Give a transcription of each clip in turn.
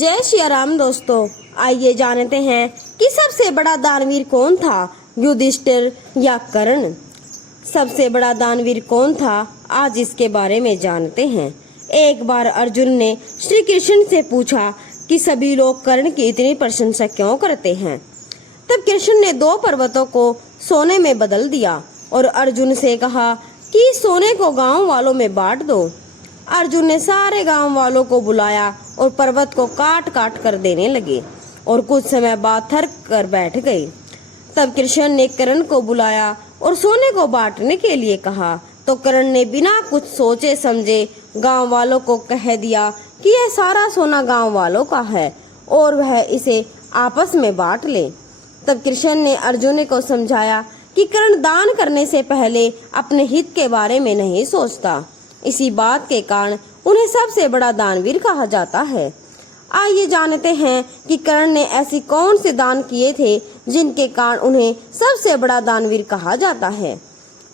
जय श्री राम दोस्तों, आइए जानते हैं कि सबसे बड़ा दानवीर कौन था, युधिष्ठिर या कर्ण। सबसे बड़ा दानवीर कौन था, आज इसके बारे में जानते हैं। एक बार अर्जुन ने श्री कृष्ण से पूछा कि सभी लोग कर्ण की इतनी प्रशंसा क्यों करते हैं। तब कृष्ण ने 2 पर्वतों को सोने में बदल दिया और अर्जुन से कहा कि सोने को गांव वालों में बांट दो। अर्जुन ने सारे गांव वालों को बुलाया और पर्वत को काट काट कर देने लगे और कुछ समय बाद थक कर बैठ गए। तब कृष्ण ने कर्ण को बुलाया और सोने को बांटने के लिए कहा तो कर्ण ने बिना कुछ सोचे समझे गांव वालों को कह दिया कि यह सारा सोना गांव वालों का है और वह इसे आपस में बांट ले। तब कृष्ण ने अर्जुन को समझाया कि कर्ण दान करने से पहले अपने हित के बारे में नहीं सोचता। इसी बात के कारण उन्हें सबसे बड़ा दानवीर कहा जाता है। आइए जानते हैं कि कर्ण ने ऐसी कौन से दान किए थे जिनके कारण उन्हें सबसे बड़ा दानवीर कहा जाता है।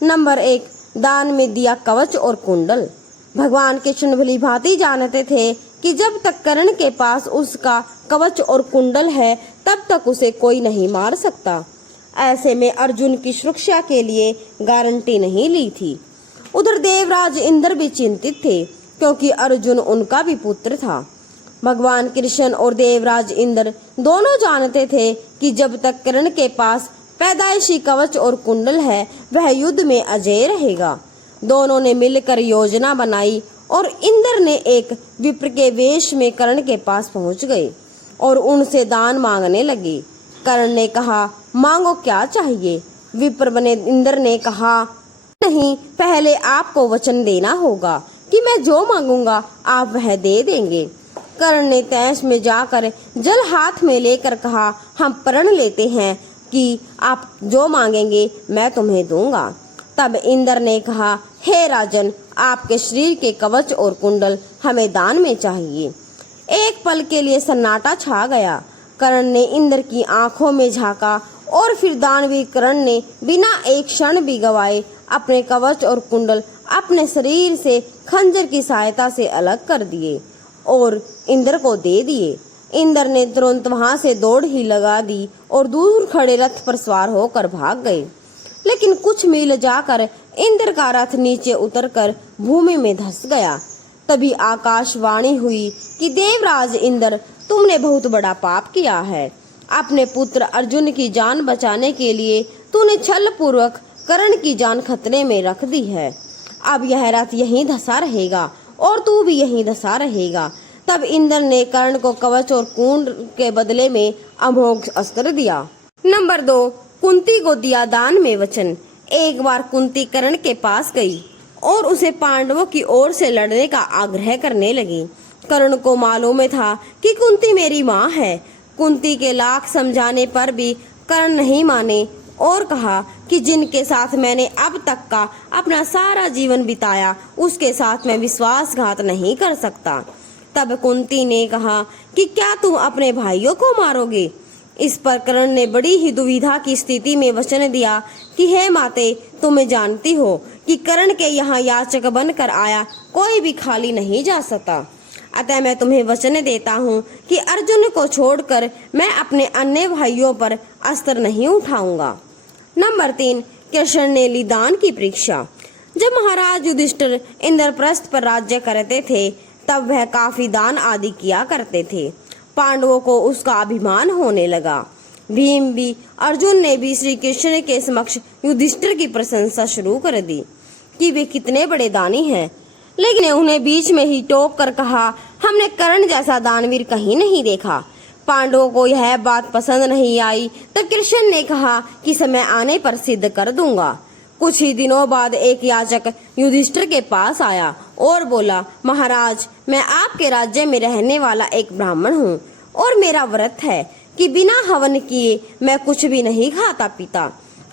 नंबर 1, दान में दिया कवच और कुंडल। भगवान कृष्ण भली भांति जानते थे कि जब तक कर्ण के पास उसका कवच और कुंडल है तब तक उसे कोई नहीं मार सकता। ऐसे में अर्जुन की सुरक्षा के लिए गारंटी नहीं ली थी। उधर देवराज इंद्र भी चिंतित थे क्योंकि अर्जुन उनका भी पुत्र था। भगवान कृष्ण और देवराज इंद्र दोनों जानते थे कि जब तक कर्ण के पास पैदाइशी कवच और कुंडल है वह युद्ध में अजय रहेगा। दोनों ने मिलकर योजना बनाई और इंद्र ने एक विप्र के वेश में कर्ण के पास पहुंच गए और उनसे दान मांगने लगे। कर्ण ने कहा, मांगो क्या चाहिए। विप्र बने इंद्र ने कहा, नहीं, पहले आपको वचन देना होगा कि मैं जो मांगूंगा आप वह दे देंगे। कर्ण ने तैश में जाकर जल हाथ में लेकर कहा, हम प्रण लेते हैं कि आप जो मांगेंगे मैं तुम्हें दूंगा। तब इंद्र ने कहा, हे राजन, आपके शरीर के कवच और कुंडल हमें दान में चाहिए। एक पल के लिए सन्नाटा छा गया। कर्ण ने इंद्र की आंखों में झांका और फिर दानवीर कर्ण ने बिना एक क्षण भी गवाए अपने कवच और कुंडल अपने शरीर से खंजर की सहायता से अलग कर दिए और इंद्र को दे दिए। इंद्र ने तुरंत वहां से दौड़ ही लगा दी और दूर खड़े रथ पर सवार होकर भाग गए। लेकिन कुछ मील जाकर इंद्र का रथ नीचे उतरकर भूमि में धंस गया। तभी आकाशवाणी हुई कि देवराज इंद्र, तुमने बहुत बड़ा पाप किया है। अपने पुत्र अर्जुन की जान बचाने के लिए तूने छल पूर्वक कर्ण की जान खतरे में रख दी है। अब यह रथ यहीं धंसा रहेगा और तू भी यहीं धंसा रहेगा। तब इंद्र ने कर्ण को कवच और कुंड के बदले में अमोघ अस्त्र दिया। नंबर 2, कुंती को दिया दान में वचन। एक बार कुंती कर्ण के पास गई और उसे पांडवों की ओर से लड़ने का आग्रह करने लगी। कर्ण को मालूम था कि कुंती मेरी माँ है। कुंती के लाख समझाने पर भी कर्ण नहीं माने और कहा कि जिनके साथ मैंने अब तक का अपना सारा जीवन बिताया उसके साथ मैं विश्वासघात नहीं कर सकता। तब कुंती ने कहा कि क्या तुम अपने भाइयों को मारोगे। इस पर कर्ण ने बड़ी ही दुविधा की स्थिति में वचन दिया कि हे माते, तुम्हें जानती हो कि कर्ण के यहाँ याचक बनकर आया कोई भी खाली नहीं जा सकता। अतः मैं तुम्हें वचन देता हूँ कि अर्जुन को छोड़कर मैं अपने अन्य भाइयों पर अस्त्र नहीं उठाऊंगा। नंबर 3, कृष्ण ने ली दान की परीक्षा। जब महाराज युधिष्ठिर इंद्रप्रस्थ पर राज्य करते थे तब वह काफी दान आदि किया करते थे। पांडवों को उसका अभिमान होने लगा। भीम भी, अर्जुन ने भी श्री कृष्ण के समक्ष युधिष्ठिर की प्रशंसा शुरू कर दी कि वे कितने बड़े दानी हैं। लेकिन उन्हें बीच में ही टोक कर कहा, हमने कर्ण जैसा दानवीर कहीं नहीं देखा। पांडवों को यह बात पसंद नहीं आई। तब कृष्ण ने कहा कि समय आने पर सिद्ध कर दूंगा। कुछ ही दिनों बाद एक याचक युधिष्ठिर के पास आया और बोला, महाराज, मैं आपके राज्य में रहने वाला एक ब्राह्मण हूँ और मेरा व्रत है कि बिना हवन किए मैं कुछ भी नहीं खाता पीता।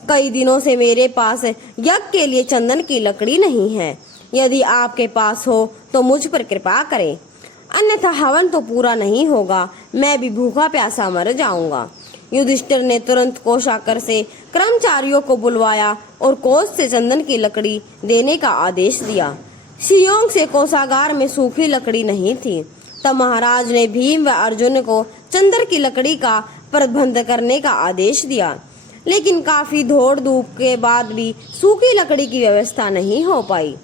कई दिनों से मेरे पास यज्ञ के लिए चंदन की लकड़ी नहीं है। यदि आपके पास हो तो मुझ पर कृपा करें, अन्यथा हवन तो पूरा नहीं होगा, मैं भी भूखा प्यासा मर जाऊंगा। युधिष्ठिर ने तुरंत कोषागार से कर्मचारियों को बुलवाया और कोष से चंदन की लकड़ी देने का आदेश दिया। सियोंग से कोषागार में सूखी लकड़ी नहीं थी तब महाराज ने भीम व अर्जुन को चंदन की लकड़ी का प्रबंध करने का आदेश दिया, लेकिन काफी दौड़ धूप के बाद भी सूखी लकड़ी की व्यवस्था नहीं हो पाई।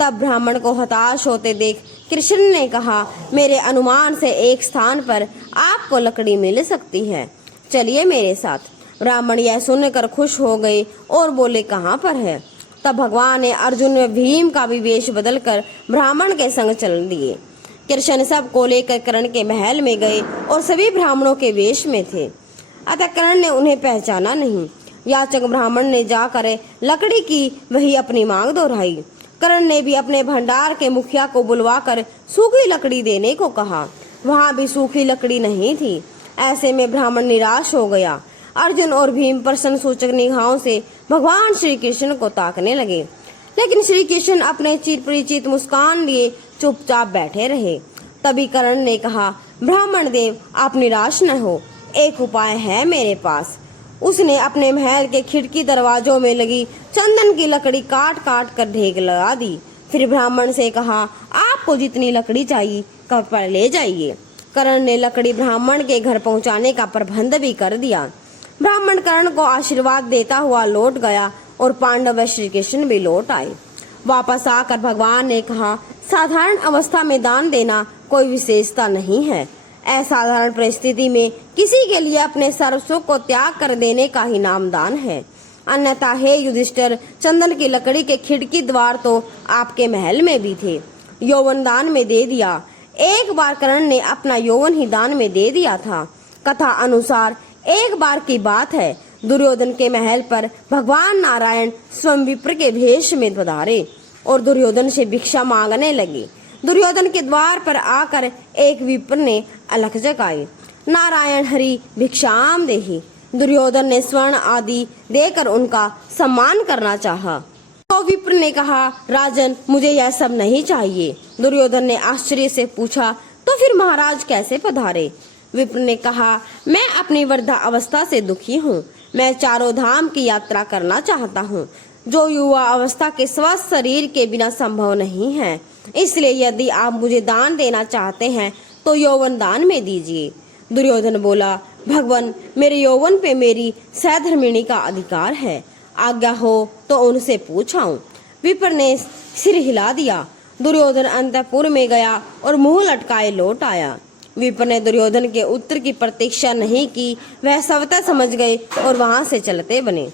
तब ब्राह्मण को हताश होते देख कृष्ण ने कहा, मेरे अनुमान से एक स्थान पर आपको लकड़ी मिल सकती है, चलिए मेरे साथ। ब्राह्मण यह सुनकर खुश हो गए और बोले, कहाँ पर है? तब भगवान ने अर्जुन व भीम का भी वेश बदलकर ब्राह्मण के संग चल दिए। कृष्ण सबको लेकर कर्ण के महल में गए और सभी ब्राह्मणों के वेश में थे, अतः कर्ण ने उन्हें पहचाना नहीं। याचक ब्राह्मण ने जाकर लकड़ी की वही अपनी मांग दोहराई। कर्ण ने भी अपने भंडार के मुखिया को बुलवाकर सूखी लकड़ी देने को कहा, वहां भी सूखी लकड़ी नहीं थी। ऐसे में ब्राह्मण निराश हो गया। अर्जुन और भीम प्रश्न सूचक निगाहों से भगवान श्री कृष्ण को ताकने लगे, लेकिन श्री कृष्ण अपने चिरपरिचित मुस्कान लिए चुपचाप बैठे रहे। तभी कर्ण ने कहा, ब्राह्मण देव आप निराश न हो, एक उपाय है मेरे पास। उसने अपने महल के खिड़की दरवाजों में लगी चंदन की लकड़ी काट काट कर ढेर लगा दी। फिर ब्राह्मण से कहा, आपको जितनी लकड़ी चाहिए कब पर ले जाइए। कर्ण ने लकड़ी ब्राह्मण के घर पहुंचाने का प्रबंध भी कर दिया। ब्राह्मण कर्ण को आशीर्वाद देता हुआ लौट गया और पांडव व श्री कृष्ण भी लौट आए। वापस आकर भगवान ने कहा, साधारण अवस्था में दान देना कोई विशेषता नहीं है। असाधारण परिस्थिति में किसी के लिए अपने सर्वस्व को त्याग कर देने का ही नाम दान है। अन्यथा हे युधिष्ठिर, चंदन की लकड़ी के खिड़की द्वार तो आपके महल में भी थे, यौवन दान में दे दिया। एक बार कर्ण ने अपना यौवन ही दान में दे दिया था। कथा अनुसार एक बार की बात है, दुर्योधन के महल पर भगवान नारायण स्वयं विप्र के भेष में पधारे और दुर्योधन से भिक्षा मांगने लगे। दुर्योधन के द्वार पर आकर एक विप्र ने अलख जगाई, नारायण हरि भिक्षाम देहि। दुर्योधन ने स्वर्ण आदि देकर उनका सम्मान करना चाहा, तो विप्र ने कहा, राजन मुझे यह सब नहीं चाहिए। दुर्योधन ने आश्चर्य से पूछा, तो फिर महाराज कैसे पधारे? विप्र ने कहा, मैं अपनी वृद्धा अवस्था से दुखी हूँ, मैं चारों धाम की यात्रा करना चाहता हूँ, जो युवा अवस्था के स्वस्थ शरीर के बिना संभव नहीं है। इसलिए यदि आप मुझे दान देना चाहते हैं तो यौवन दान में दीजिए। दुर्योधन बोला, भगवान मेरे यौवन पे मेरी सहधर्मिणी का अधिकार है, आज्ञा हो तो उनसे पूछाऊं। विप्र ने सिर हिला दिया। दुर्योधन अंतःपुर में गया और मुंह लटकाए लौट आया। विप्र ने दुर्योधन के उत्तर की प्रतीक्षा नहीं की, वह स्वतः समझ गए और वहां से चलते बने।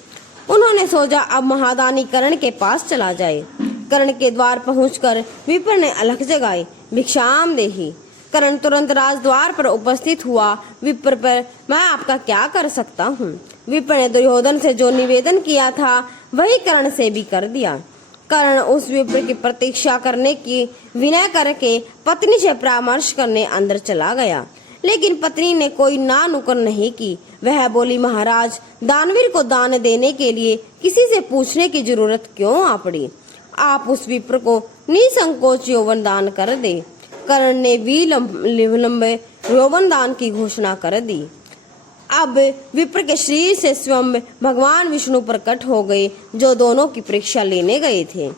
उन्होंने सोचा अब महादानी कर्ण के पास चला जाए। कर्ण के द्वार पहुंचकर विप्र ने अलख जगाई, भिक्षाम देहि। कर्ण तुरंत राजद्वार पर उपस्थित हुआ। विप्र पर मैं आपका क्या कर सकता हूँ? विप्र ने दुर्योधन से जो निवेदन किया था वही कर्ण से भी कर दिया। कर्ण उस विप्र की प्रतीक्षा करने की विनय करके पत्नी से परामर्श करने अंदर चला गया, लेकिन पत्नी ने कोई ना नुकर नहीं की। वह बोली, महाराज दानवीर को दान देने के लिए किसी से पूछने की जरूरत क्यों आ पड़ी? आप उस विप्र को निसंकोच यौवन दान कर दे। कर्ण ने विलंब यौवन दान की घोषणा कर दी। अब विप्र के शरीर से स्वयं भगवान विष्णु प्रकट हो गए, जो दोनों की परीक्षा लेने गए थे।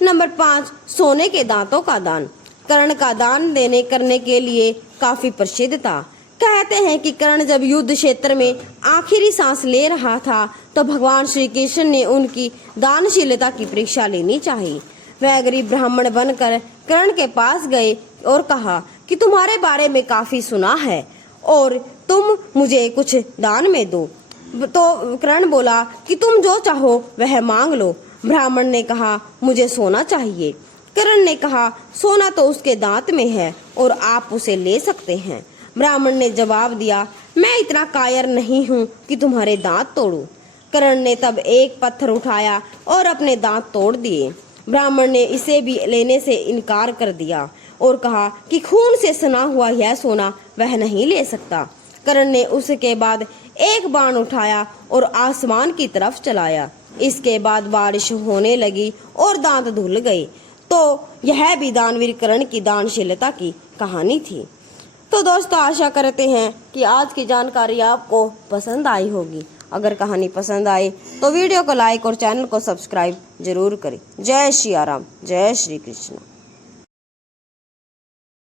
नंबर 5, सोने के दांतों का दान। कर्ण का दान देने करने के लिए काफी प्रसिद्ध था। कहते हैं कि कर्ण जब युद्ध क्षेत्र में आखिरी सांस ले रहा था तो भगवान श्री कृष्ण ने उनकी दानशीलता की परीक्षा लेनी चाहिए। वह गरीब ब्राह्मण बनकर कर्ण के पास गए और कहा कि तुम्हारे बारे में काफी सुना है और तुम मुझे कुछ दान में दो। तो कर्ण बोला कि तुम जो चाहो वह मांग लो। ब्राह्मण ने कहा, मुझे सोना चाहिए। कर्ण ने कहा, सोना तो उसके दांत में है और आप उसे ले सकते हैं। ब्राह्मण ने जवाब दिया, मैं इतना कायर नहीं हूँ कि तुम्हारे दांत तोड़ूं। कर्ण ने तब एक पत्थर उठाया और अपने दांत तोड़ दिए। ब्राह्मण ने इसे भी लेने से इनकार कर दिया और कहा कि खून से सना हुआ यह सोना वह नहीं ले सकता। कर्ण ने उसके बाद एक बाण उठाया और आसमान की तरफ चलाया। इसके बाद बारिश होने लगी और दांत धुल गए। तो यह भी दानवीर कर्ण की दानशीलता की कहानी थी। तो दोस्तों, आशा करते हैं कि आज की जानकारी आपको पसंद आई होगी। अगर कहानी पसंद आए तो वीडियो को लाइक और चैनल को सब्सक्राइब जरूर करें। जय श्री राम, जय श्री कृष्ण।